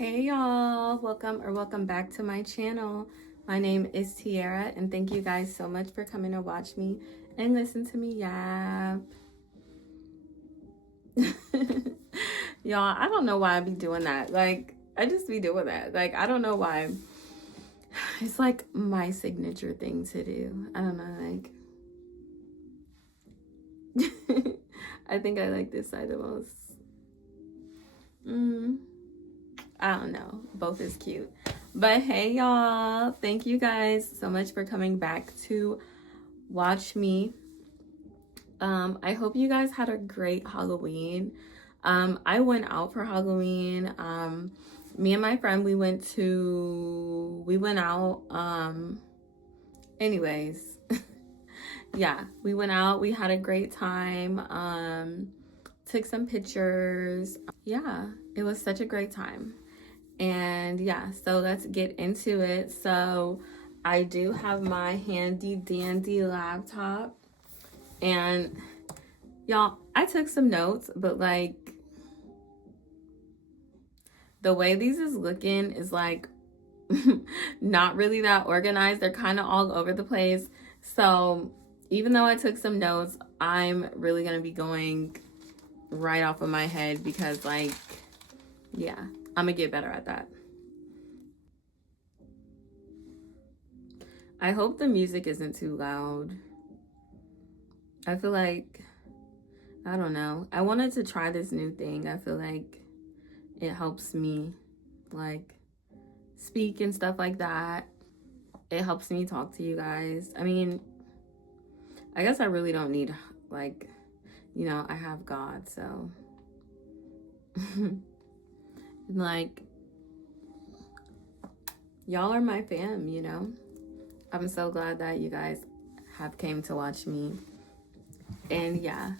Hey y'all, welcome back to my channel. My name is Tiara and thank you guys so much for coming to watch me and listen to me yap. Y'all, I don't know why I be doing that. I just be doing that. I don't know why. It's like my signature thing to do. I don't know, I think I like this side the most. I don't know. Both is cute. But hey, y'all. Thank you guys so much for coming back to watch me. I hope you guys had a great Halloween. I went out for Halloween. Me and my friend, we went out. Anyways, yeah, we went out. We had a great time. Took some pictures. Yeah, it was such a great time. And yeah, so let's get into it. So I do have my handy dandy laptop, and y'all, I took some notes, but the way these is looking is not really that organized. They're kind of all over the place. So even though I took some notes, I'm really gonna be going right off of my head because yeah, I'm gonna get better at that. I hope the music isn't too loud. I feel like, I don't know. I wanted to try this new thing. I feel like it helps me speak and stuff like that. It helps me talk to you guys. I mean, I guess I really don't need I have God, so y'all are my fam. I'm so glad that you guys have came to watch me. And yeah.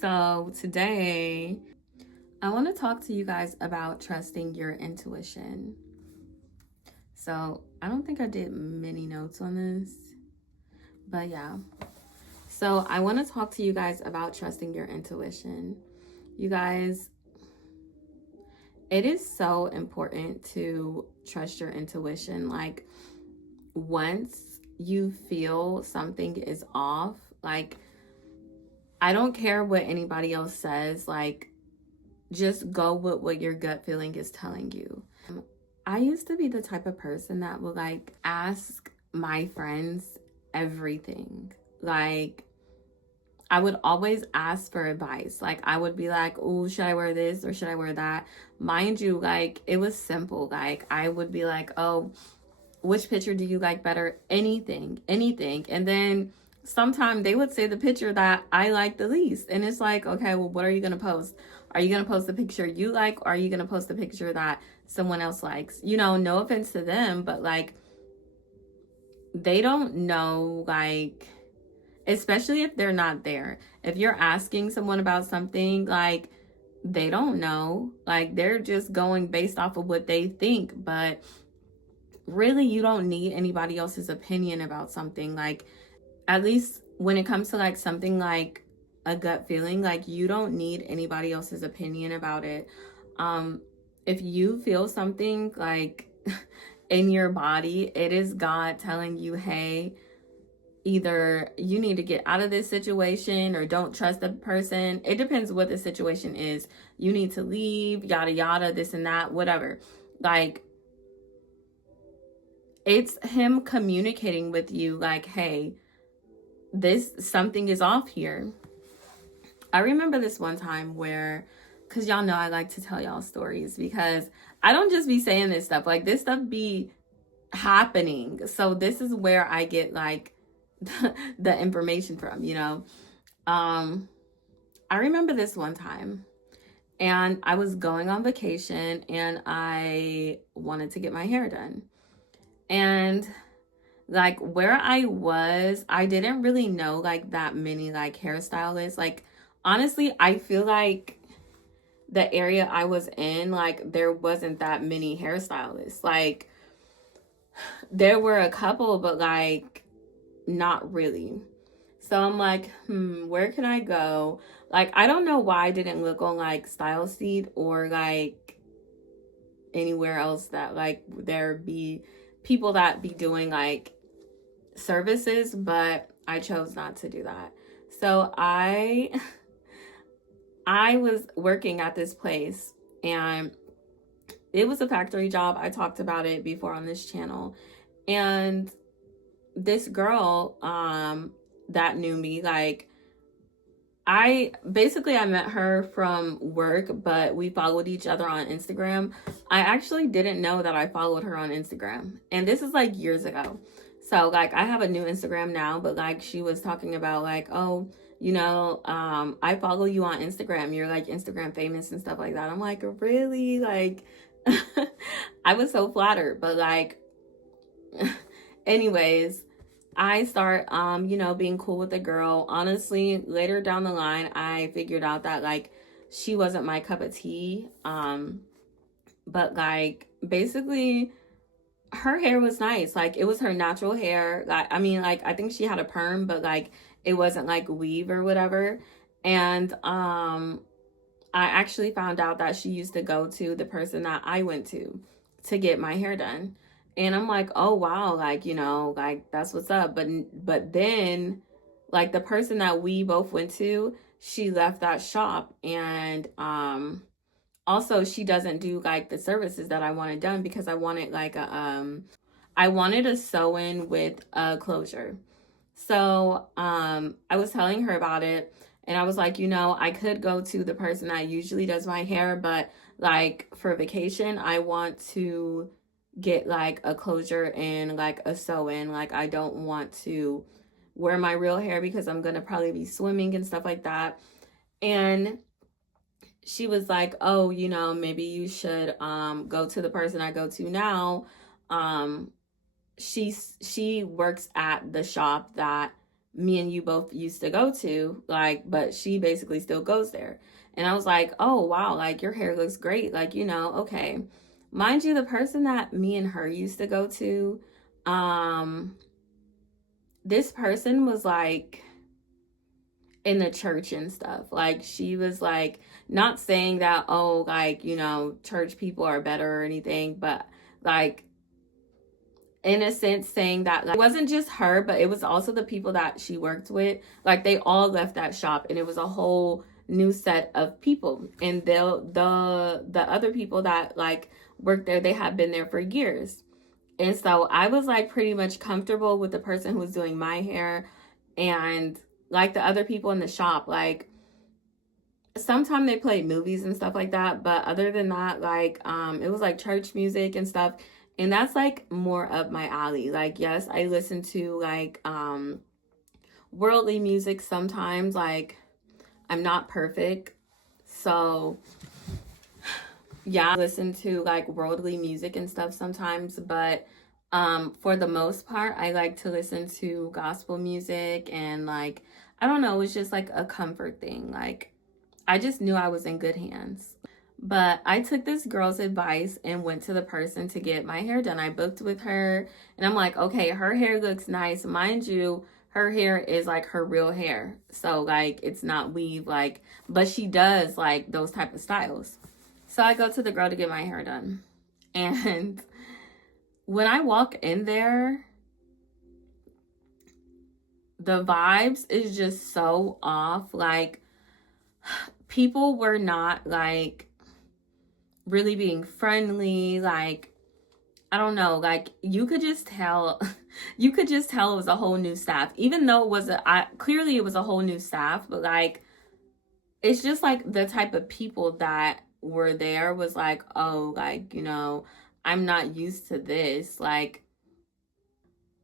So today I want to talk to you guys about trusting your intuition. So I don't think I did many notes on this, but yeah. So I want to talk to you guys about trusting your intuition. You guys, it is so important to trust your intuition. Once you feel something is off, I don't care what anybody else says, just go with what your gut feeling is telling you. I used to be the type of person that would ask my friends everything. I would always ask for advice. I would be like, oh, should I wear this or should I wear that? Mind you, it was simple. I would be like, oh, which picture do you like better? Anything. And then sometimes they would say the picture that I like the least. And it's like, okay, well, what are you going to post? Are you going to post the picture you like? Or are you going to post the picture that someone else likes? No offense to them, but they don't know, especially if they're not there. If you're asking someone about something, they don't know. They're just going based off of what they think. But really, you don't need anybody else's opinion about something. At least when it comes to something like a gut feeling, you don't need anybody else's opinion about it. If you feel something in your body, it is God telling you, hey, either you need to get out of this situation or don't trust the person. It depends what the situation is. You need to leave, yada yada, this and that, whatever. It's him communicating with you hey, something is off here. I remember this one time where, because y'all know I like to tell y'all stories because I don't just be saying this stuff. This stuff be happening. So this is where I get the information from, I remember this one time and I was going on vacation and I wanted to get my hair done. And where I was, I didn't really know that many hairstylists. Honestly, I feel like the area I was in, there wasn't that many hairstylists. There were a couple, but not really. So I'm where can I go? I don't know why I didn't look on StyleSeat or anywhere else that like there be people that be doing like services, but I chose not to do that. So I was working at this place, and it was a factory job. I talked about it before on this channel. And this girl that knew me, like, I met her from work, but we followed each other on Instagram. I actually didn't know that I followed her on Instagram, and this is like years ago. So like I have a new Instagram now, but like she was talking about like, oh, I follow you on Instagram, you're like Instagram famous and stuff like that. I'm like, really? Like I was so flattered, but like anyways, I start being cool with the girl. Honestly, later down the line, I figured out that like she wasn't my cup of tea. But like basically her hair was nice. Like it was her natural hair. Like I mean, like I think she had a perm, but like it wasn't like weave or whatever. And I actually found out that she used to go to the person that I went to get my hair done. And I'm like, oh wow, like, like that's what's up. But then like the person that we both went to, she left that shop, and also she doesn't do like the services that I wanted done, because I wanted like I wanted a sew-in with a closure. So I was telling her about it, and I was like, I could go to the person that usually does my hair, but like for vacation, I want to get like a closure and like a sew-in. Like I don't want to wear my real hair because I'm gonna probably be swimming and stuff like that. And she was like, oh, maybe you should go to the person I go to now. She works at the shop that me and you both used to go to, like, but she basically still goes there. And I was like, oh wow, like your hair looks great, like, okay. Mind you, the person that me and her used to go to, this person was like in the church and stuff. Like she was like, not saying that, oh, like, church people are better or anything, but like in a sense saying that like, it wasn't just her, but it was also the people that she worked with. Like they all left that shop, and it was a whole new set of people. And the other people that like worked there, they had been there for years. And so I was like pretty much comfortable with the person who was doing my hair, and like the other people in the shop. Like sometimes they played movies and stuff like that, but other than that, like it was like church music and stuff. And that's like more up my alley. Like yes, I listen to like worldly music sometimes. Like I'm not perfect, so yeah, I listen to like worldly music and stuff sometimes, but for the most part, I like to listen to gospel music, and like I don't know, it's just like a comfort thing. Like I just knew I was in good hands. But I took this girl's advice and went to the person to get my hair done. I booked with her, and I'm like, okay, her hair looks nice. Mind you, her hair is like her real hair. So like it's not weave, like, but she does like those type of styles. So I go to the girl to get my hair done. And when I walk in there, the vibes is just so off. Like people were not like really being friendly. Like I don't know, like you could just tell you could just tell it was a whole new staff, even though it was clearly it was a whole new staff. But like it's just like the type of people that were there was like, oh, like, I'm not used to this. Like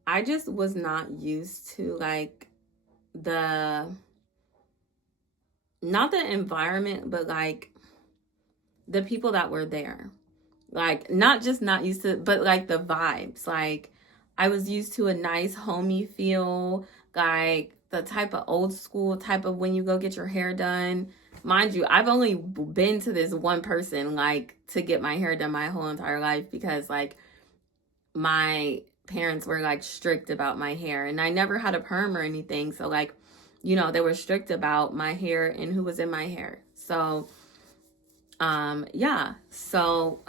I just was not used to like not the environment, but like the people that were there. Like not just not used to, but like the vibes. Like I was used to a nice homey feel, like the type of old school type of when you go get your hair done. Mind you, I've only been to this one person like to get my hair done my whole entire life, because like my parents were like strict about my hair, and I never had a perm or anything. So like, they were strict about my hair and who was in my hair. So Yeah, so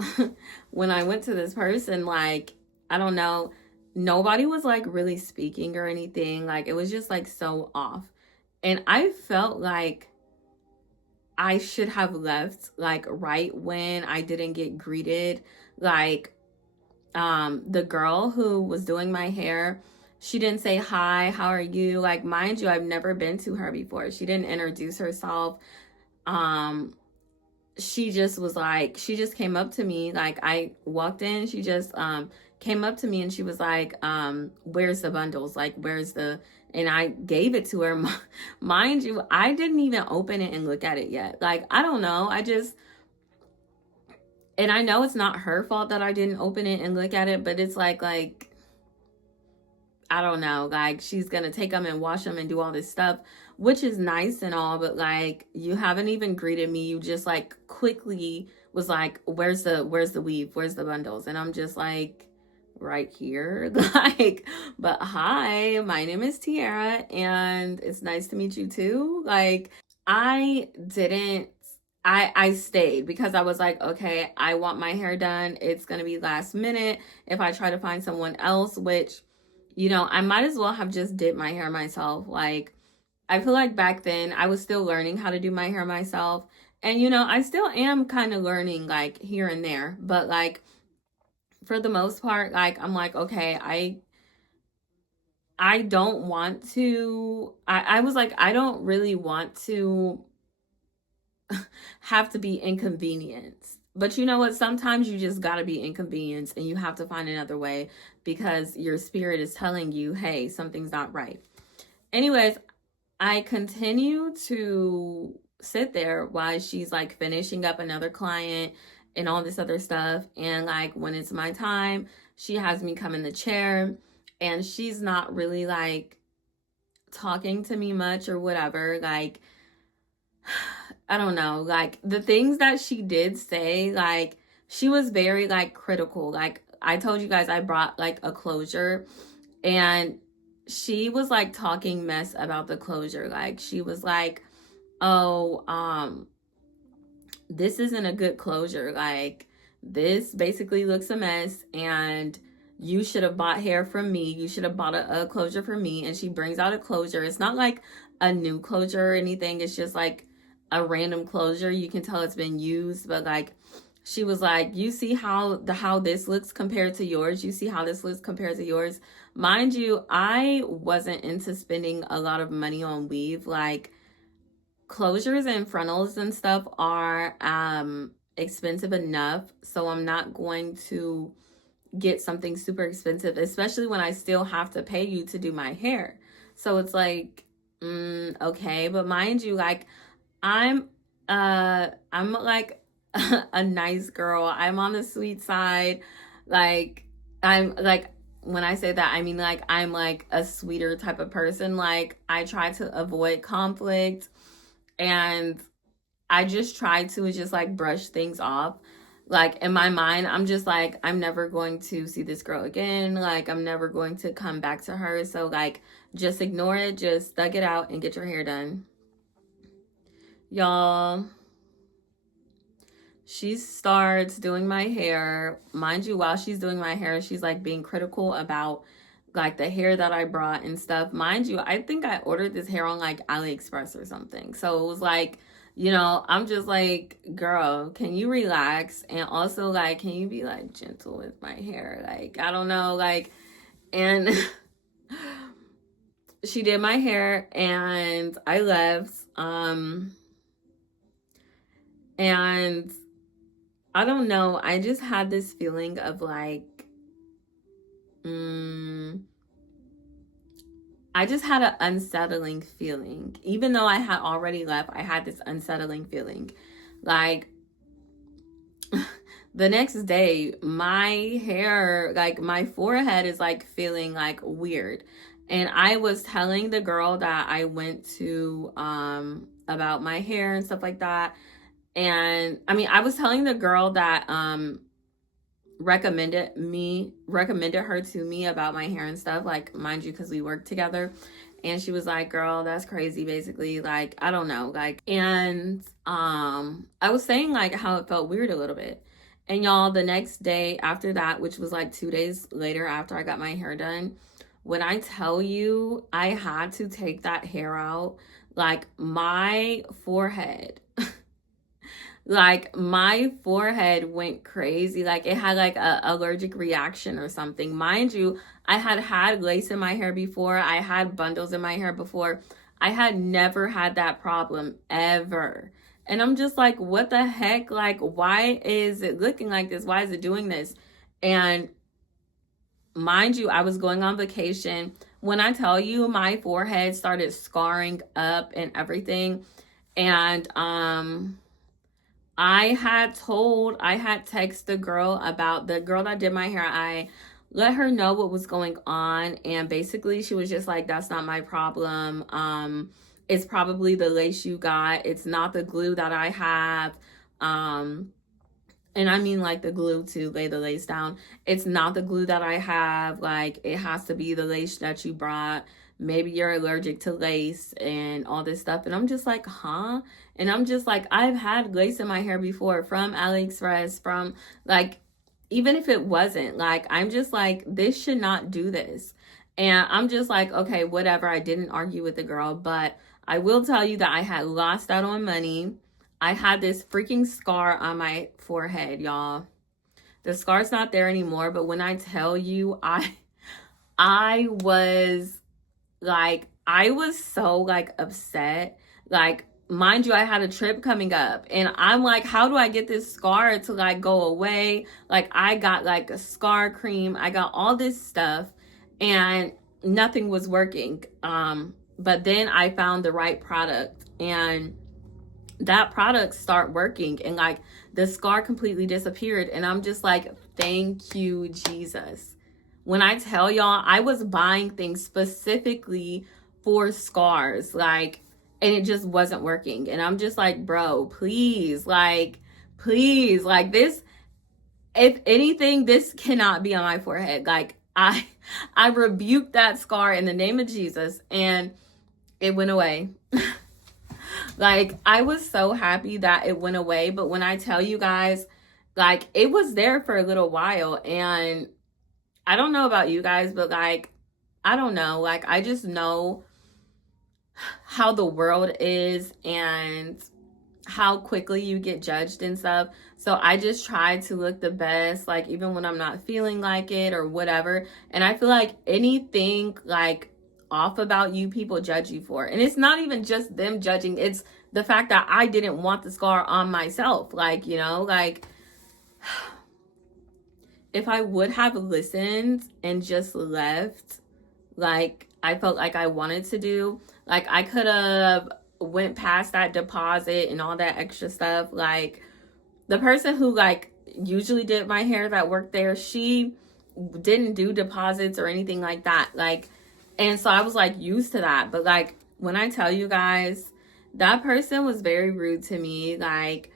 when I went to this person, like, I don't know, nobody was like really speaking or anything. Like, it was just like so off. And I felt like I should have left like right when I didn't get greeted. Like, the girl who was doing my hair, she didn't say hi, how are you? Like, mind you, I've never been to her before. She didn't introduce herself. Um, she just was like, she just came up to me. Like, I walked in, she just came up to me and she was like, where's the bundles? Like, where's the, and I gave it to her. Mind you, I didn't even open it and look at it yet. Like, I don't know. I just, and I know it's not her fault that I didn't open it and look at it, but it's like, I don't know, like, she's gonna take them and wash them and do all this stuff, which is nice and all, but like, you haven't even greeted me. You just like quickly was like, where's the weave? Where's the bundles? And I'm just like, right here. Like, but hi, my name is Tiara and it's nice to meet you too. Like, I didn't, I stayed because I was like, okay, I want my hair done. It's gonna be last minute if I try to find someone else, which, you know, I might as well have just did my hair myself. Like, I feel like back then I was still learning how to do my hair myself. And, you know, I still am kind of learning like here and there. But like, for the most part, like, I'm like, okay, I don't want to, I was like, I don't really want to have to be inconvenienced. But you know what? Sometimes you just got to be inconvenienced and you have to find another way because your spirit is telling you, hey, something's not right. Anyways, I continue to sit there while she's like finishing up another client and all this other stuff. And like, when it's my time, she has me come in the chair and she's not really like talking to me much or whatever. Like, I don't know, like the things that she did say, like she was very like critical. Like, I told you guys I brought like a closure and she was like talking mess about the closure. Like, she was like, oh, this isn't a good closure. Like, this basically looks a mess and you should have bought hair from me. You should have bought a closure from me. And she brings out a closure. It's not like a new closure or anything. It's just like a random closure. You can tell it's been used, but like, she was like, you see how this looks compared to yours? You see how this looks compared to yours? Mind you, I wasn't into spending a lot of money on weave. Like, closures and frontals and stuff are expensive enough, so I'm not going to get something super expensive, especially when I still have to pay you to do my hair. So it's like, okay, but mind you, like, I'm like a nice girl. I'm on the sweet side. Like, I'm like, when I say that, I mean like I'm like a sweeter type of person. Like, I try to avoid conflict and I just try to just like brush things off. Like, in my mind, I'm just like, I'm never going to see this girl again. Like, I'm never going to come back to her. So like, just ignore it, just thug it out and get your hair done. Y'all, she starts doing my hair. Mind you, while she's doing my hair, she's like being critical about like the hair that I brought and stuff. Mind you, I think I ordered this hair on like AliExpress or something. So it was like, you know, I'm just like, girl, can you relax? And also like, can you be like gentle with my hair? Like, I don't know, like, and she did my hair and I left. And I don't know, I just had this feeling of like, I just had an unsettling feeling. Even though I had already left, I had this unsettling feeling. Like, the next day, my hair, like my forehead is like feeling like weird. And I was telling the girl that I went to about my hair and stuff like that. And I mean, I was telling the girl that recommended her to me about my hair and stuff, like, mind you, because we work together. And she was like, girl, that's crazy, basically. Like, I don't know. Like, and I was saying like how it felt weird a little bit. And y'all, the next day after that, which was like 2 days later after I got my hair done, when I tell you I had to take that hair out, like my forehead, like my forehead went crazy. Like it had like a allergic reaction or something. Mind you, I had lace in my hair before. I had bundles in my hair before. I had never had that problem ever. And I'm just like, what the heck? Like, why is it looking like this? Why is it doing this? And mind you, I was going on vacation. When I tell you my forehead started scarring up and everything, and I had texted the girl that did my hair. I let her know what was going on, and basically she was just like, that's not my problem. It's probably the lace you got. It's not the glue that I have. And I mean like the glue to lay the lace down. It's not the glue that I have. Like it has to be the lace that you brought. Maybe you're allergic to lace and all this stuff. And I'm just like, huh? And I'm just like, I've had lace in my hair before from AliExpress, from like, even if it wasn't, like, I'm just like, this should not do this. And I'm just like, okay, whatever. I didn't argue with the girl, but I will tell you that I had lost out on money. I had this freaking scar on my forehead, y'all. The scar's not there anymore, but when I tell you, I was like, I was so like upset. Like, mind you, I had a trip coming up and I'm like, how do I get this scar to like go away? Like I got like a scar cream. I got all this stuff and nothing was working. But then I found the right product and that product start working and like the scar completely disappeared. And I'm just like, thank you, Jesus. When I tell y'all, I was buying things specifically for scars, like, and it just wasn't working. And I'm just like, bro, please, like this, if anything, this cannot be on my forehead. Like I rebuked that scar in the name of Jesus and it went away. Like I was so happy that it went away. But when I tell you guys, like it was there for a little while, and I don't know about you guys, but like, I don't know, like I just know how the world is and how quickly you get judged and stuff. So I just try to look the best, like even when I'm not feeling like it or whatever. And I feel like anything like off about you, people judge you for. And it's not even just them judging, it's the fact that I didn't want the scar on myself. Like, you know, like if I would have listened and just left, like I felt like I wanted to do, like I could have went past that deposit and all that extra stuff. Like the person who like usually did my hair that worked there, she didn't do deposits or anything like that. Like, and so I was like used to that. But like when I tell you guys, that person was very rude to me. Like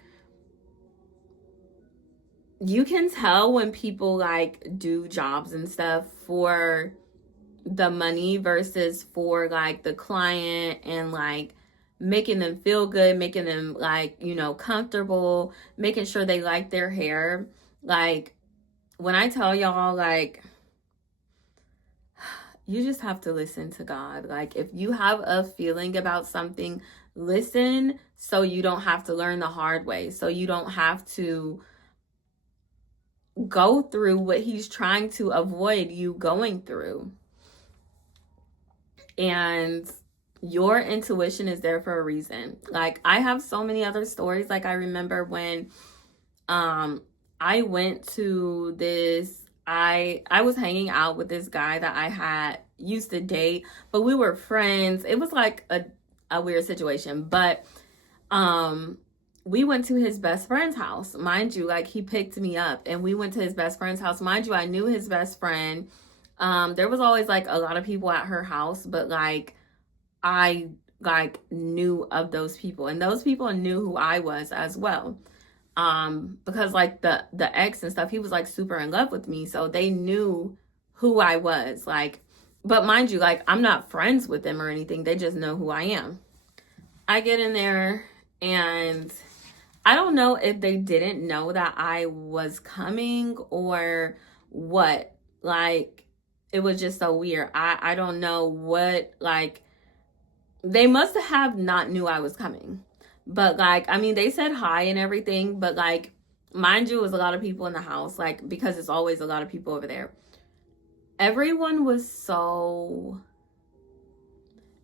you can tell when people like do jobs and stuff for the money versus for like the client and like making them feel good, making them like, you know, comfortable, making sure they like their hair. Like when I tell y'all, like, you just have to listen to God. Like if you have a feeling about something, listen so you don't have to learn the hard way. So you don't have to go through what he's trying to avoid you going through. And your intuition is there for a reason. Like I have so many other stories. Like I remember when I went to this, I was hanging out with this guy that I had used to date, but we were friends. It was like a weird situation, but we went to his best friend's house. Mind you, like he picked me up and we went to his best friend's house. Mind you, I knew his best friend. There was always like a lot of people at her house, but like I like knew of those people and those people knew who I was as well. Because like the ex and stuff, he was like super in love with me. So they knew who I was. Like But mind you, like, I'm not friends with them or anything. They just know who I am. I get in there, and I don't know if they didn't know that I was coming or what. Like, it was just so weird. I don't know what, like, they must have not knew I was coming. But like, I mean, they said hi and everything, but like, mind you, it was a lot of people in the house, like, because it's always a lot of people over there. Everyone was so,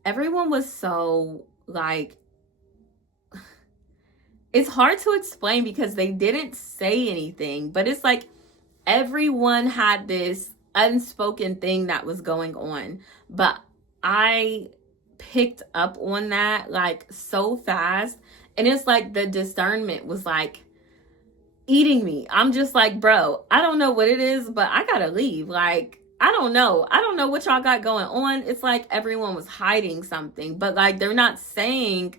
everyone was so like, it's hard to explain because they didn't say anything, but it's like everyone had this unspoken thing that was going on. But I picked up on that like so fast. And it's like the discernment was like eating me. I'm just like, bro, I don't know what it is, but I gotta leave. Like, I don't know. I don't know what y'all got going on. It's like everyone was hiding something, but like they're not saying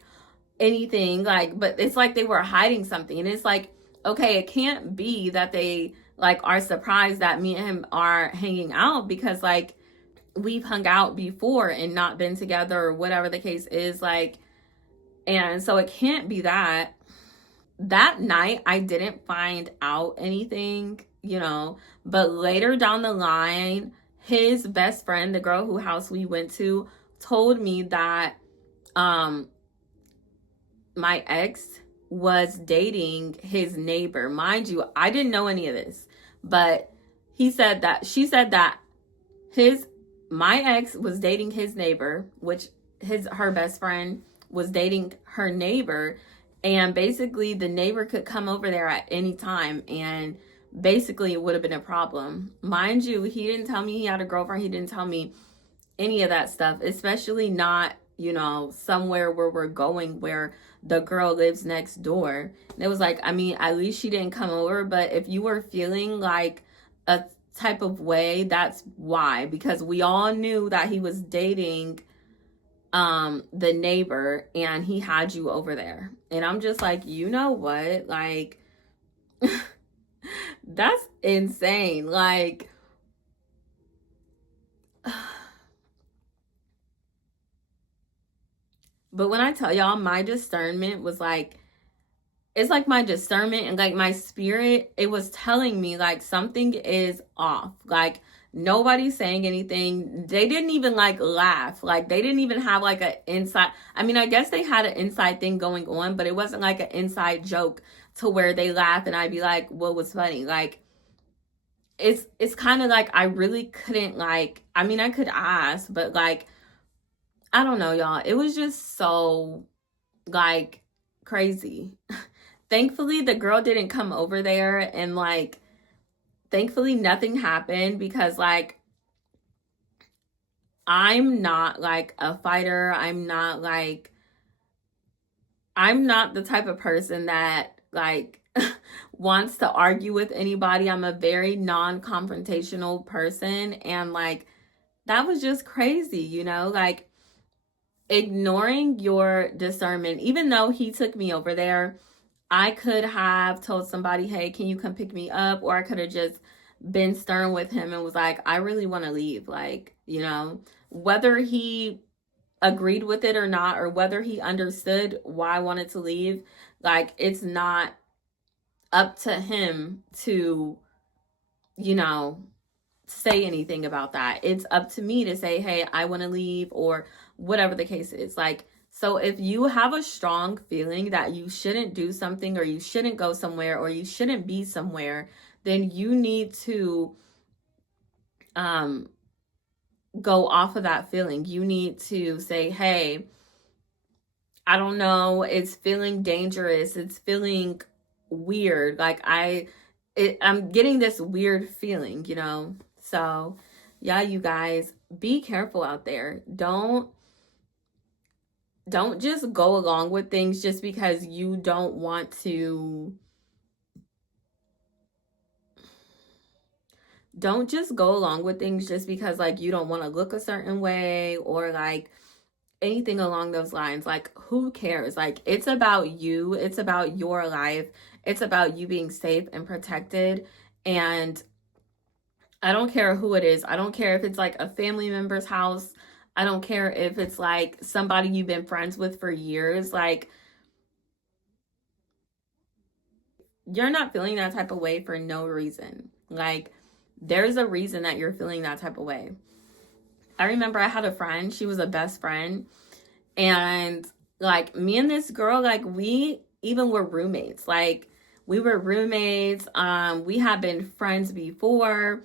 anything, like, but it's like they were hiding something. And it's like, okay, it can't be that they like are surprised that me and him are hanging out, because like we've hung out before and not been together or whatever the case is, like. And so it can't be that. That night I didn't find out anything, you know, but later down the line, his best friend, the girl who house we went to, told me that um my ex was dating his neighbor. Mind you, I didn't know any of this, but she said that his my ex was dating his neighbor, which her best friend was dating her neighbor, and basically the neighbor could come over there at any time, and basically it would have been a problem. Mind you, he didn't tell me he had a girlfriend. He didn't tell me any of that stuff, especially not, you know, somewhere where we're going where the girl lives next door. And it was like, I mean, at least she didn't come over, but if you were feeling like a type of way, that's why, because we all knew that he was dating the neighbor and he had you over there. And I'm just like, you know what? Like that's insane. Like but when I tell y'all, my discernment was like, it's like my discernment and like my spirit, it was telling me like something is off. Like nobody's saying anything. They didn't even like laugh. Like they didn't even have like an inside. I mean, I guess they had an inside thing going on, but it wasn't like an inside joke to where they laugh and I'd be like, what was funny? Like it's kind of like I really couldn't, like, I mean, I could ask, but like I don't know, y'all. It was just so like crazy. Thankfully, the girl didn't come over there, and like thankfully nothing happened, because like I'm not like a fighter. I'm not the type of person that like wants to argue with anybody. I'm a very non-confrontational person, and like that was just crazy, you know? Like ignoring your discernment. Even though he took me over there, I could have told somebody, hey, can you come pick me up? Or I could have just been stern with him and was like, I really want to leave. Like, you know, whether he agreed with it or not, or whether he understood why I wanted to leave, like, it's not up to him to, you know, say anything about that. It's up to me to say, hey, I want to leave, or whatever the case is. Like, so if you have a strong feeling that you shouldn't do something, or you shouldn't go somewhere, or you shouldn't be somewhere, then you need to go off of that feeling. You need to say, hey, I don't know, it's feeling dangerous, it's feeling weird. Like I'm getting this weird feeling, you know? So yeah, you guys, be careful out there. Don't just go along with things just because you don't want to. Don't just go along with things just because like you don't want to look a certain way, or like anything along those lines. Like, who cares? Like, it's about you, it's about your life, it's about you being safe and protected. And I don't care who it is. I don't care if it's like a family member's house. I don't care if it's like somebody you've been friends with for years. Like, you're not feeling that type of way for no reason. Like, there's a reason that you're feeling that type of way. I remember I had a friend, she was a best friend, and like me and this girl, like we even were roommates. Like we were roommates. We had been friends before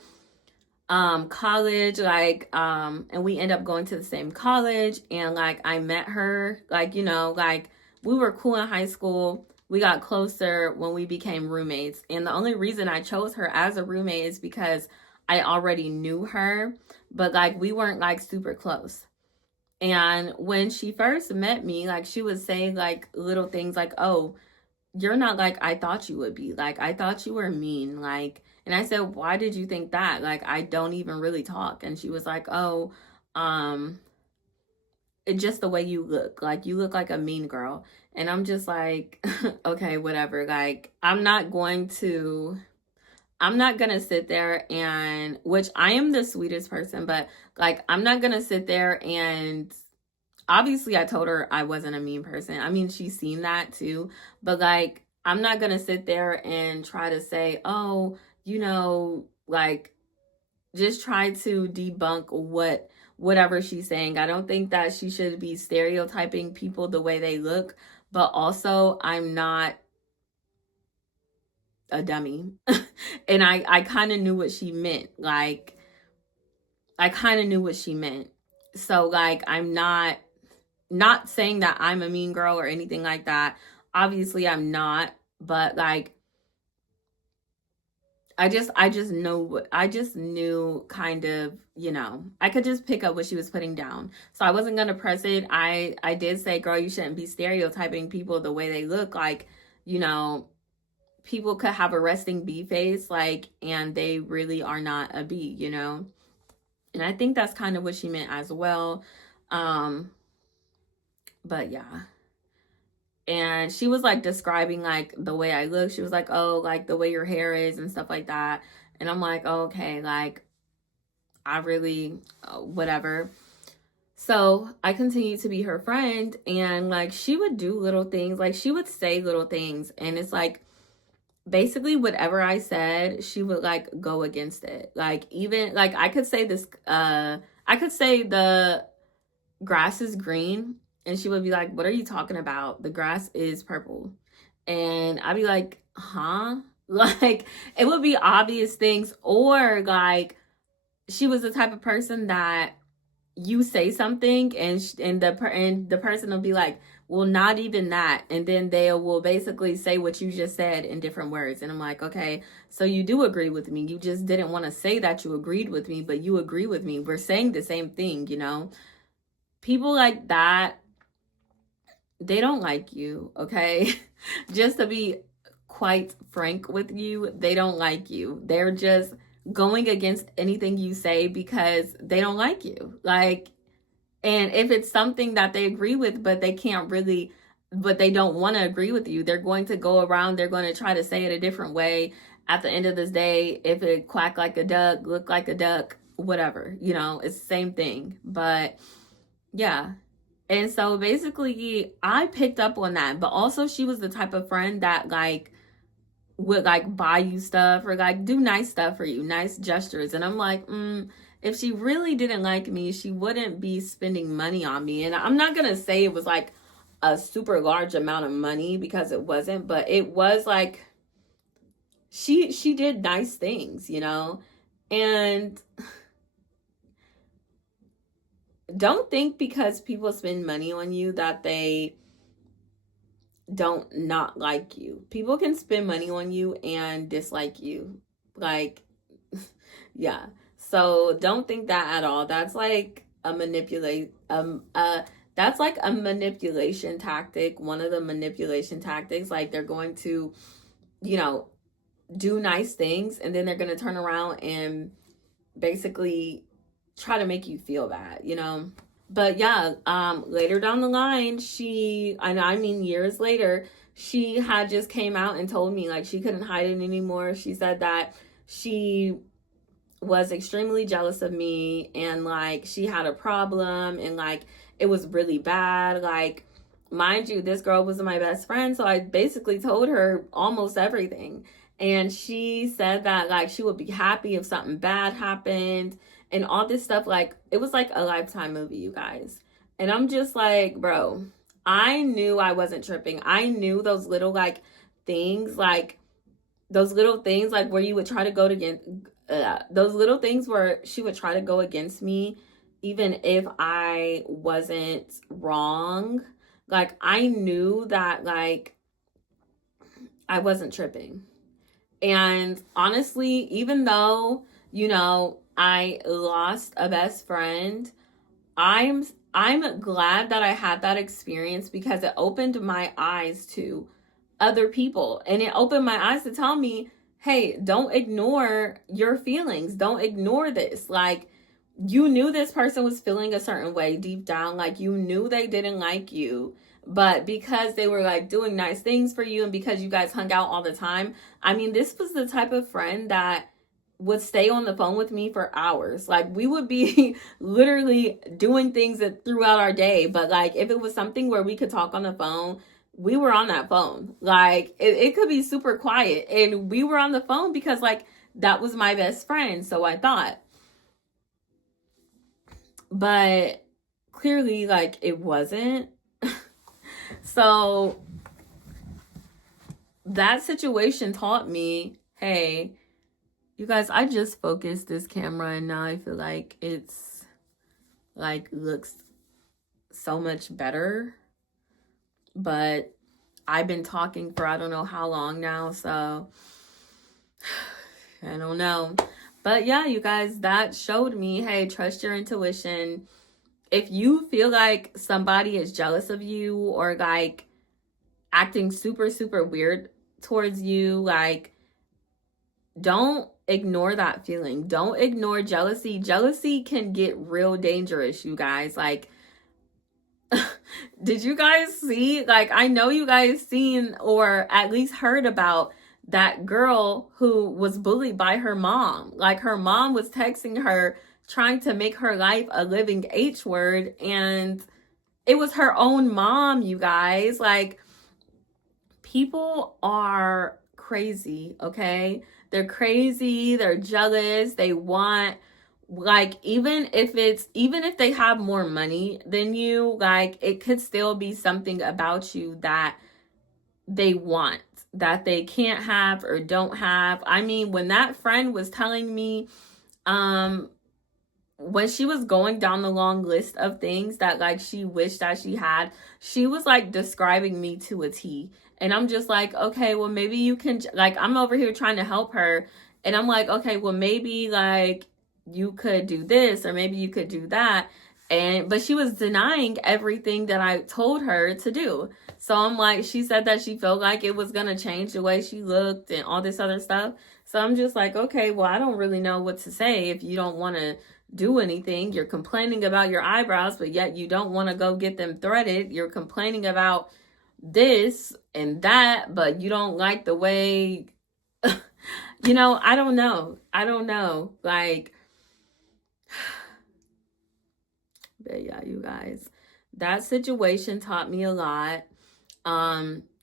college, like and we end up going to the same college, and like I met her, like, you know, like we were cool in high school. We got closer when we became roommates, and the only reason I chose her as a roommate is because I already knew her, but like we weren't like super close. And when she first met me, like she was saying like little things like, "Oh, you're not like I thought you would be. Like I thought you were mean." Like, and I said, "Why did you think that? Like I don't even really talk." And she was like, "Oh, um it's just the way you look. Like you look like a mean girl." And I'm just like, "Okay, whatever." Like I'm not gonna sit there and, which I am the sweetest person, but like I'm not gonna sit there and, obviously I told her I wasn't a mean person. I mean, she's seen that too, but like I'm not gonna sit there and try to say, "Oh, you know, like just try to debunk whatever she's saying." I don't think that she should be stereotyping people the way they look, but also I'm not a dummy. And I kind of knew what she meant. Like I kind of knew what she meant. So like I'm not saying that I'm a mean girl or anything like that. Obviously I'm not, but like I just knew kind of, you know, I could just pick up what she was putting down. So I wasn't going to press it. I did say, "Girl, you shouldn't be stereotyping people the way they look. Like, you know, people could have a resting bee face, like, and they really are not a bee, you know." And I think that's kind of what she meant as well. Um, but yeah. And she was like describing like the way I look. She was like, "Oh, like the way your hair is and stuff like that." And I'm like, "Oh, okay, like I really, whatever." So I continued to be her friend, and like she would do little things, like she would say little things, and it's like basically whatever I said, she would like go against it. Like even like I could say this, I could say the grass is green, and she would be like, "What are you talking about? The grass is purple." And I'd be like, "Huh?" Like it would be obvious things, or like she was the type of person that you say something and and the person will be like, "Well, not even that," and then they will basically say what you just said in different words. And I'm like, "Okay, so you do agree with me. You just didn't want to say that you agreed with me, but you agree with me. We're saying the same thing, you know." People like that, they don't like you, okay? Just to be quite frank with you, they don't like you. They're just going against anything you say because they don't like you. Like, and if it's something that they agree with, but they can't really, but they don't want to agree with you, they're going to go around, they're going to try to say it a different way. At the end of this day, if it quack like a duck, look like a duck, whatever, you know, it's the same thing. But yeah. And so basically, I picked up on that. But also, she was the type of friend that like would like buy you stuff or like do nice stuff for you, nice gestures. And I'm like, if she really didn't like me, she wouldn't be spending money on me. And I'm not gonna say it was like a super large amount of money because it wasn't, but it was like she did nice things, you know? And don't think because people spend money on you that they don't not like you. People can spend money on you and dislike you. Like, yeah. So don't think that at all. That's like a that's like a manipulation tactic. One of the manipulation tactics. Like they're going to, you know, do nice things and then they're gonna turn around and basically try to make you feel bad, you know? But yeah, later down the line, and I mean years later, she had just came out and told me like she couldn't hide it anymore. She said that she was extremely jealous of me, and like she had a problem, and like it was really bad. Like, mind you, this girl was my best friend, so I basically told her almost everything. And she said that like she would be happy if something bad happened and all this stuff. Like, it was like a Lifetime movie, you guys. And I'm just like, bro, I knew I wasn't tripping. I knew those little like things, like those little things like where you would try to go against those little things where she would try to go against me even if I wasn't wrong. Like, I knew that like I wasn't tripping. And honestly, even though, you know, I lost a best friend, I'm I'm glad that I had that experience because it opened my eyes to other people, and it opened my eyes to tell me, hey, don't ignore your feelings, don't ignore this. Like, you knew this person was feeling a certain way deep down, like you knew they didn't like you, but because they were like doing nice things for you and because you guys hung out all the time, I mean, this was the type of friend that would stay on the phone with me for hours. Like, we would be literally doing things that throughout our day, but like if it was something where we could talk on the phone, we were on that phone. Like, it could be super quiet and we were on the phone because like that was my best friend, so I thought. But clearly like it wasn't. So that situation taught me, hey, you guys, I just focused this camera and now I feel like it's like looks so much better. But I've been talking for I don't know how long now, so I don't know. But yeah, you guys, that showed me, hey, trust your intuition. If you feel like somebody is jealous of you or like acting super, super weird towards you, like, don't ignore that feeling. Don't ignore jealousy. Jealousy can get real dangerous, you guys. Like, did you guys see? Like, I know you guys seen or at least heard about that girl who was bullied by her mom. Like, her mom was texting her, trying to make her life a living H word, and it was her own mom, you guys. Like, people are crazy, okay? They're crazy, they're jealous, they want, like, even if they have more money than you, like, it could still be something about you that they want, that they can't have or don't have. I mean, when that friend was telling me, when she was going down the long list of things that like she wished that she had, she was like describing me to a T. And I'm just like, okay, well, maybe you can, like, I'm over here trying to help her. And I'm like, okay, well, maybe like you could do this or maybe you could do that. But she was denying everything that I told her to do. So I'm like, she said that she felt like it was going to change the way she looked and all this other stuff. So I'm just like, okay, well, I don't really know what to say if you don't want to do anything. You're complaining about your eyebrows, but yet you don't want to go get them threaded. You're complaining about this and that, but you don't like the way, you know, I don't know. Like, but yeah, you guys, that situation taught me a lot.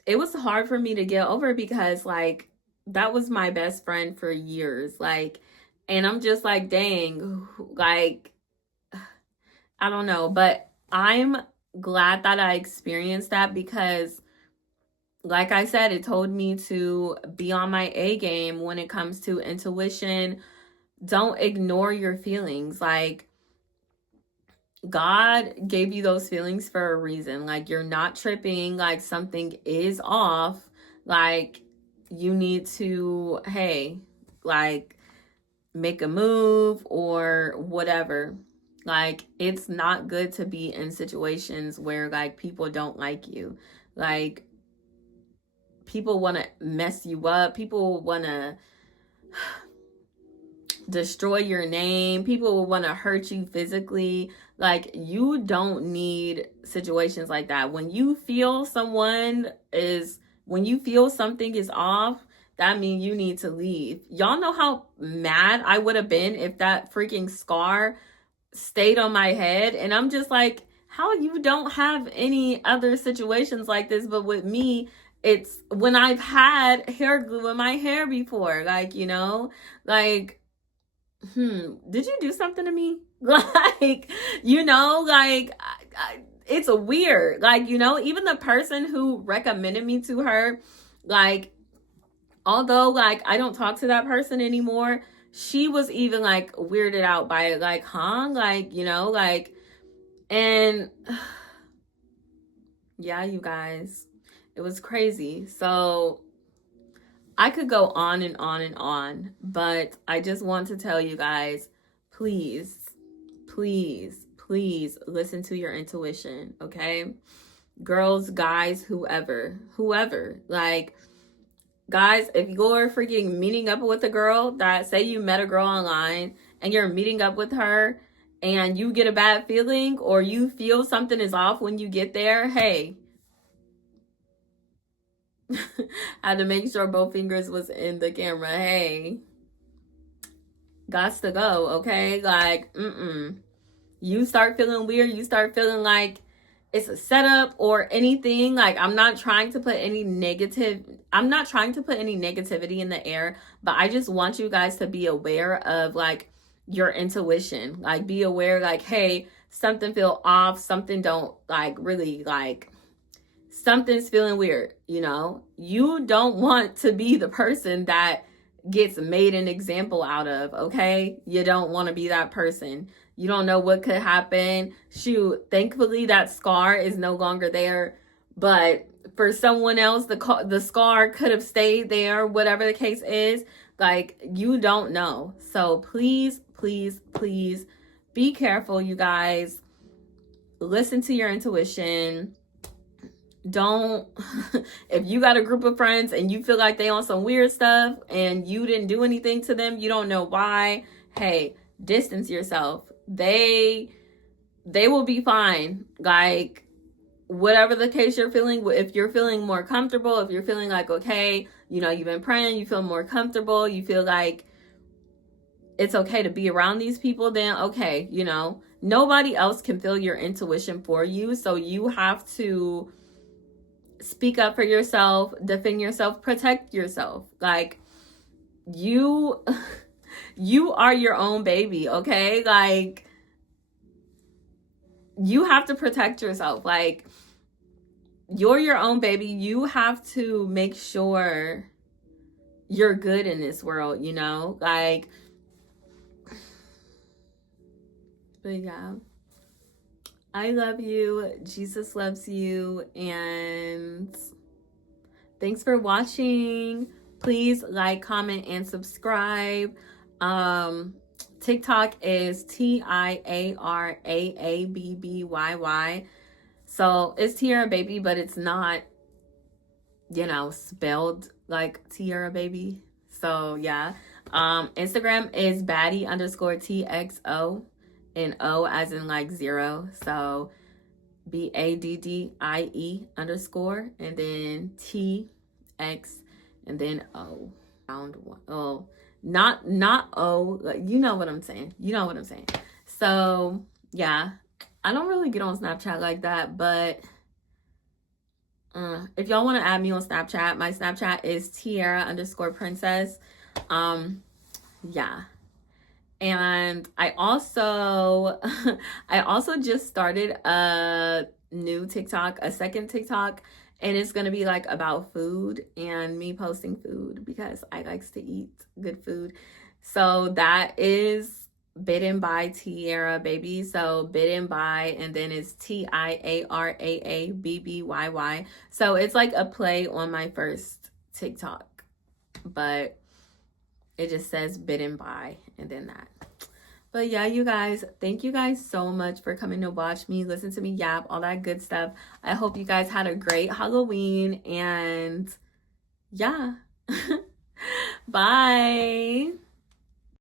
It was hard for me to get over because like that was my best friend for years. Like, and I'm just like, dang, like, I don't know, but I'm glad that I experienced that because, like I said, it told me to be on my A game when it comes to intuition. Don't ignore your feelings. Like, God gave you those feelings for a reason. Like, you're not tripping, like something is off. Like, you need to, hey, like, make a move or whatever. Like, it's not good to be in situations where like people don't like you. Like, people want to mess you up. People want to destroy your name. People will want to hurt you physically. Like, you don't need situations like that. When you feel something is off, that means you need to leave. Y'all know how mad I would have been if that freaking scar stayed on my head. And I'm just like, how you don't have any other situations like this, but with me, it's when I've had hair glue in my hair before, like, you know, like, did you do something to me? Like, you know, like, it's weird. Like, you know, even the person who recommended me to her, like, although, like, I don't talk to that person anymore, she was even, like, weirded out by it. Like, huh? Like, you know, like, and yeah, you guys, it was crazy. So I could go on and on and on, but I just want to tell you guys, please, please, please listen to your intuition, okay? Girls, guys, whoever, like, guys, if you're freaking meeting up with a girl, that say you met a girl online and you're meeting up with her and you get a bad feeling or you feel something is off when you get there, hey, had to make sure both fingers was in the camera. Hey, gots to go, okay? Like, you start feeling weird, you start feeling like it's a setup or anything. Like, I'm not trying to put any negativity in the air, but I just want you guys to be aware of, like, your intuition. Like, be aware, like, hey, something feel off, something don't, like, really, like, something's feeling weird, you know? You don't want to be the person that gets made an example out of, okay? You don't want to be that person. You don't know what could happen. Shoot, thankfully that scar is no longer there, but for someone else, the scar could have stayed there, whatever the case is. Like, you don't know. So please, please, please be careful, you guys. Listen to your intuition. Don't, if you got a group of friends and you feel like they on some weird stuff and you didn't do anything to them, you don't know why, hey, distance yourself. They will be fine. Like, whatever the case you're feeling, if you're feeling more comfortable, if you're feeling like, okay, you know, you've been praying, you feel more comfortable, you feel like it's okay to be around these people, then okay, you know, nobody else can feel your intuition for you. So you have to speak up for yourself, defend yourself, protect yourself. Like, you are your own baby, okay? Like, you have to protect yourself. Like, you're your own baby. You have to make sure you're good in this world, you know? Like, but yeah, I love you. Jesus loves you. And thanks for watching. Please like, comment, and subscribe. TikTok is TIARAABBYY. So it's Tiara Baby, but it's not, you know, spelled like Tiara Baby. So yeah. Instagram is baddie_TXO. And O as in like 0. So BADDIE _ and then TX and then O. Round one. Oh, not O. Like, you know what I'm saying. So yeah, I don't really get on Snapchat like that, but if y'all want to add me on Snapchat, my Snapchat is Tiara_princess. Yeah. And I also just started a new TikTok, a second TikTok, and it's going to be like about food and me posting food because I likes to eat good food. So that is Bitten by Tiara Baby. So Bitten by, and then it's TIARAABBYY. So it's like a play on my first TikTok, but it just says Bitten by and then that. But yeah, you guys, thank you guys so much for coming to watch me, listen to me yap, all that good stuff. I hope you guys had a great Halloween, and yeah. Bye.